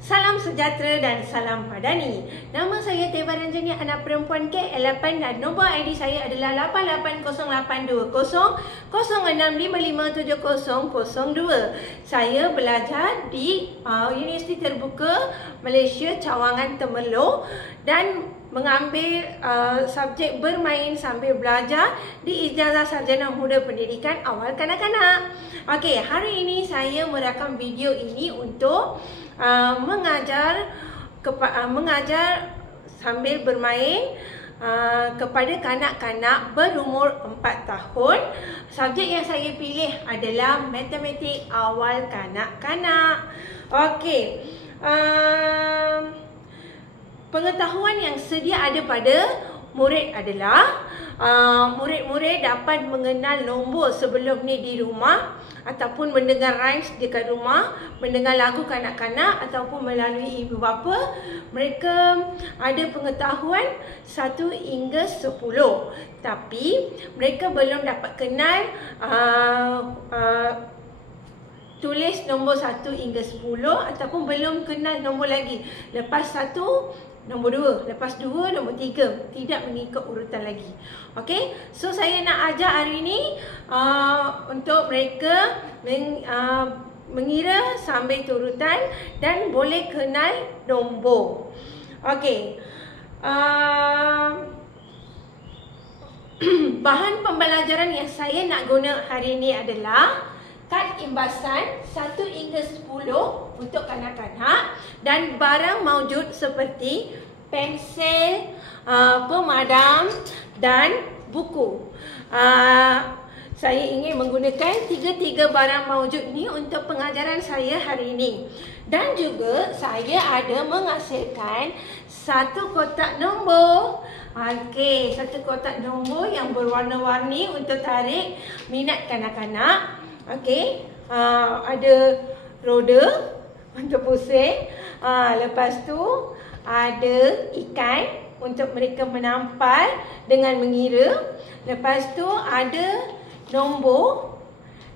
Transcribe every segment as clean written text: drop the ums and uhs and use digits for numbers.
Salam sejahtera dan salam madani. Nama saya Teba Ranjani, anak perempuan KL8 dan nombor ID saya adalah 88082006557002. Saya belajar di Universiti Terbuka Malaysia Cawangan Temerloh dan mengambil subjek bermain sambil belajar di Ijazah Sarjana Muda Pendidikan Awal Kanak-kanak. Okey, hari ini saya merakam video ini untuk mengajar sambil bermain kepada kanak-kanak berumur 4 tahun. Subjek yang saya pilih adalah matematik awal kanak-kanak. Okey. Pengetahuan yang sedia ada pada murid adalah murid-murid dapat mengenal nombor sebelum ni di rumah ataupun mendengar rhymes dekat rumah, mendengar lagu kanak-kanak ataupun melalui ibu bapa. Mereka ada pengetahuan 1 hingga 10, tapi mereka belum dapat kenal tulis nombor 1 hingga 10 ataupun belum kenal nombor lagi. Lepas 1 nombor 2, lepas 2 nombor 3, tidak mengikut urutan lagi. Okey, so saya nak ajar hari ini untuk mereka mengira sambil turutan dan boleh kenal nombor. Okey. Bahan pembelajaran yang saya nak guna hari ini adalah kad imbasan 1 hingga 10 untuk kanak-kanak dan barang maujud seperti pensel, pemadam dan buku. Saya ingin menggunakan tiga barang maujud ni untuk pengajaran saya hari ini. Dan juga saya ada menghasilkan 1 kotak nombor. Okey, 1 kotak nombor yang berwarna-warni untuk tarik minat kanak-kanak. Okey, ada roda untuk pusing. Lepas tu ada ikan untuk mereka menampal dengan mengira. Lepas tu ada nombor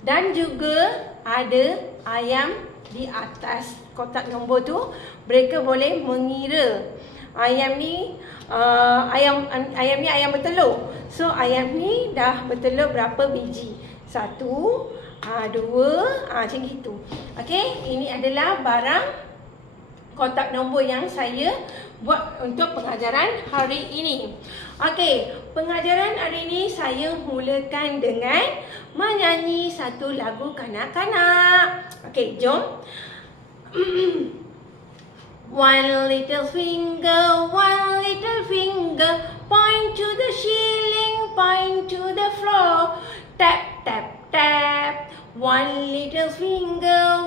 dan juga ada ayam di atas kotak nombor tu. Mereka boleh mengira. Ayam ni ayam bertelur. So ayam ni dah bertelur berapa biji? 1, 2, macam gitu. Okey, ini adalah barang kotak nombor yang saya buat untuk pengajaran hari ini. Okey, pengajaran hari ini saya mulakan dengan menyanyi 1 lagu kanak-kanak. Okey, jom. One little finger, point to the ceiling, point to the floor, tap, tap, tap. One little finger,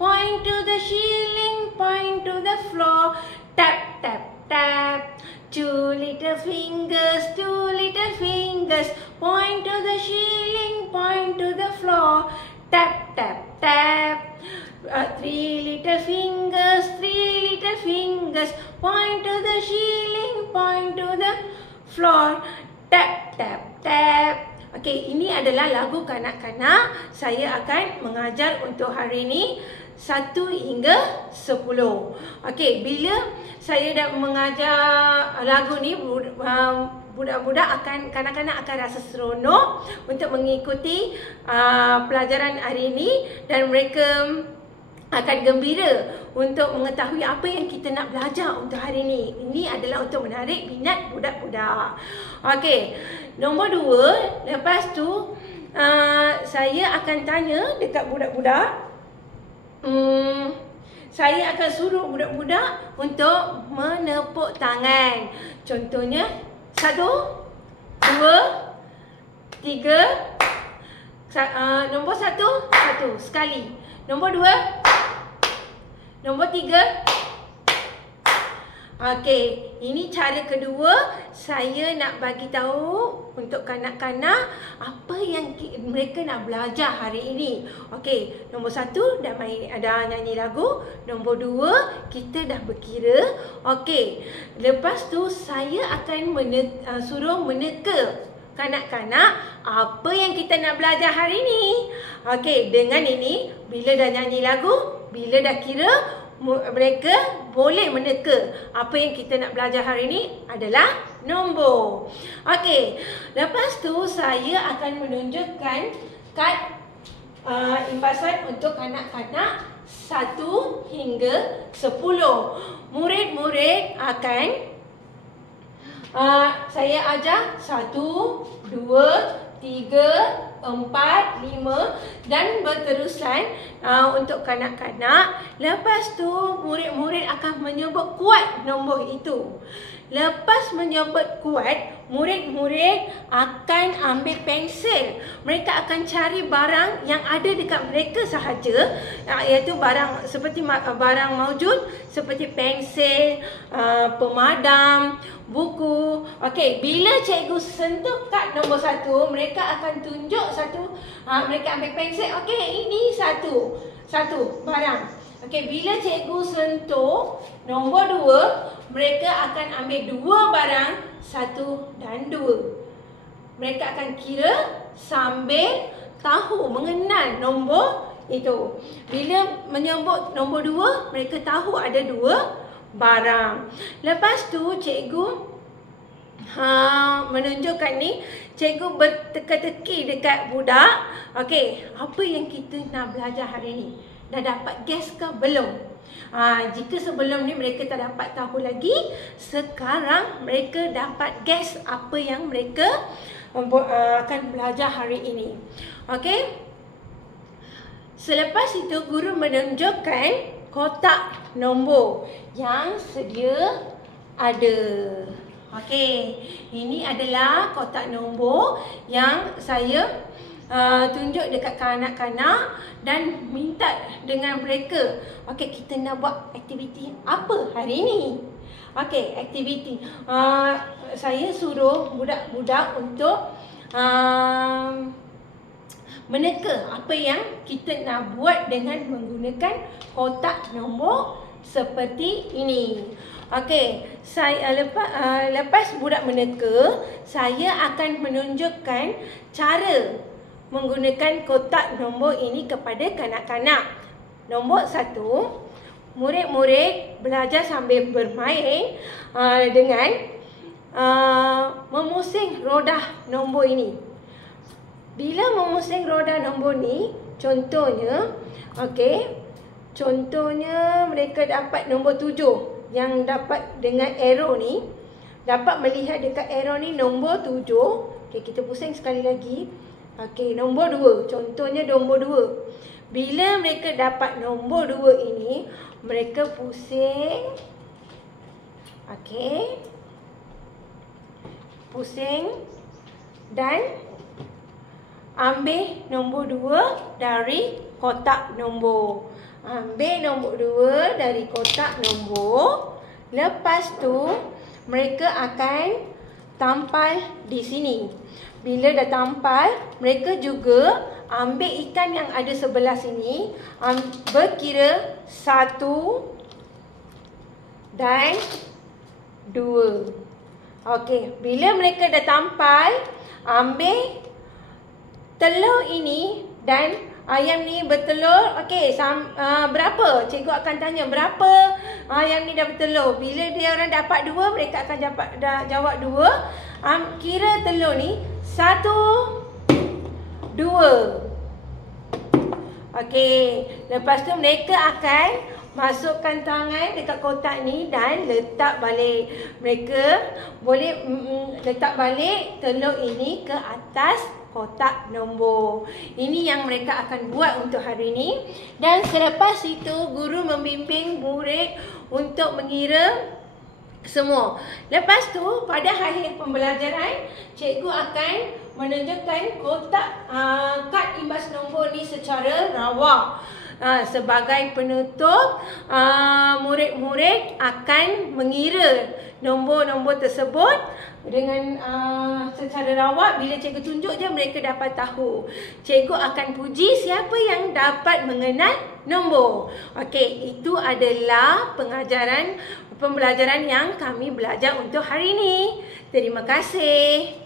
point to the ceiling, point to the floor, tap, tap, tap. 2 little fingers, point to the ceiling, point to the floor, tap, tap, tap. 3 little fingers, point to the ceiling, point to the floor, tap, tap, tap. Okey, ini adalah lagu kanak-kanak. Saya akan mengajar untuk hari ini 1 hingga 10. Okey, bila saya dah mengajar lagu ni, kanak-kanak akan rasa seronok untuk mengikuti pelajaran hari ini dan mereka akan gembira untuk mengetahui apa yang kita nak belajar untuk hari ini. Ini adalah untuk menarik minat budak-budak. Okey, nombor 2, lepas tu saya akan tanya dekat budak-budak. Saya akan suruh budak-budak untuk menepuk tangan. Contohnya 1, 2, 3. Nombor 1 sekali. Nombor 2, nombor 3. Okey, ini cara kedua. Saya nak bagi tahu untuk kanak-kanak apa yang mereka nak belajar hari ini. Okey, nombor 1 dah nyanyi lagu. Nombor 2 kita dah berkira. Okey, lepas tu saya akan suruh meneka kanak-kanak apa yang kita nak belajar hari ini. Okey, dengan ini bila dah nyanyi lagu, bila dah kira, mereka boleh meneka. Apa yang kita nak belajar hari ini adalah nombor. Okey, lepas tu saya akan menunjukkan kad imbasan untuk kanak-kanak 1 hingga 10. Murid-murid akan saya ajar 1, 2, 3, 4, 5 dan berterusan untuk kanak-kanak. Lepas tu murid-murid akan menyebut kuat nombor itu. Lepas menyebut kuat, murid-murid akan ambil pensel. Mereka akan cari barang yang ada dekat mereka sahaja, iaitu barang seperti barang maujud seperti pensel, pemadam, buku. Okey, bila cikgu sentuh kad nombor 1, mereka akan tunjuk satu, mereka ambil pensel. Okey, ini satu barang. Okey, bila cikgu sentuh nombor 2, mereka akan ambil 2 barang, 1 dan 2. Mereka akan kira sambil tahu, mengenal nombor itu. Bila menyebut nombor 2, mereka tahu ada 2 barang. Lepas tu cikgu menunjukkan ni, cikgu berteka-teki dekat budak. Okey, apa yang kita nak belajar hari ni? Dah dapat guess ke belum? Jika sebelum ni mereka tak dapat tahu lagi, sekarang mereka dapat guess apa yang mereka akan belajar hari ini. Okey. Selepas itu guru menunjukkan kotak nombor yang sedia ada. Okey, ini adalah kotak nombor yang saya tunjuk dekat kanak-kanak dan minta dengan mereka. Okey, kita nak buat aktiviti apa hari ini? Okey, aktiviti. Saya suruh budak-budak untuk meneka apa yang kita nak buat dengan menggunakan kotak nombor seperti ini. Okey, saya lepas budak meneka, saya akan menunjukkan cara menggunakan kotak nombor ini kepada kanak-kanak. Nombor 1, murid-murid belajar sambil bermain dengan memusing roda nombor ini. Bila memusing roda nombor ni, contohnya, okey, contohnya mereka dapat nombor 7 yang dapat dengan arrow ni, dapat melihat dekat arrow ni nombor 7. Okey, kita pusing sekali lagi. Okey, nombor 2. Contohnya nombor 2. Bila mereka dapat nombor 2 ini, mereka pusing. Okey. Pusing dan ambil nombor 2 dari kotak nombor. Ambil nombor 2 dari kotak nombor. Lepas tu, mereka akan tampal di sini. Bila dah tampal, mereka juga ambil ikan yang ada sebelah sini, berkira 1 dan 2. Okey, bila mereka dah tampal, ambil telur ini dan ayam ni bertelur. Okey, berapa? Cikgu akan tanya berapa ayam ni dah bertelur. Bila dia orang dapat 2, mereka akan jawab 2. Kira telur ni 1, 2. Okey, lepas tu mereka akan masukkan tangan dekat kotak ni dan letak balik. Mereka boleh letak balik telur ini ke atas kotak nombor. Ini yang mereka akan buat untuk hari ini. Dan selepas itu guru membimbing murid untuk mengira semua. Lepas tu pada akhir pembelajaran, cikgu akan menunjukkan kotak kad imbas nombor ni secara rawak. Sebagai penutup, murid-murid akan mengira nombor-nombor tersebut dengan secara rawak. Bila cikgu tunjuk je, mereka dapat tahu. Cikgu akan puji siapa yang dapat mengenal nombor. Okey, itu adalah pembelajaran yang kami belajar untuk hari ini. Terima kasih.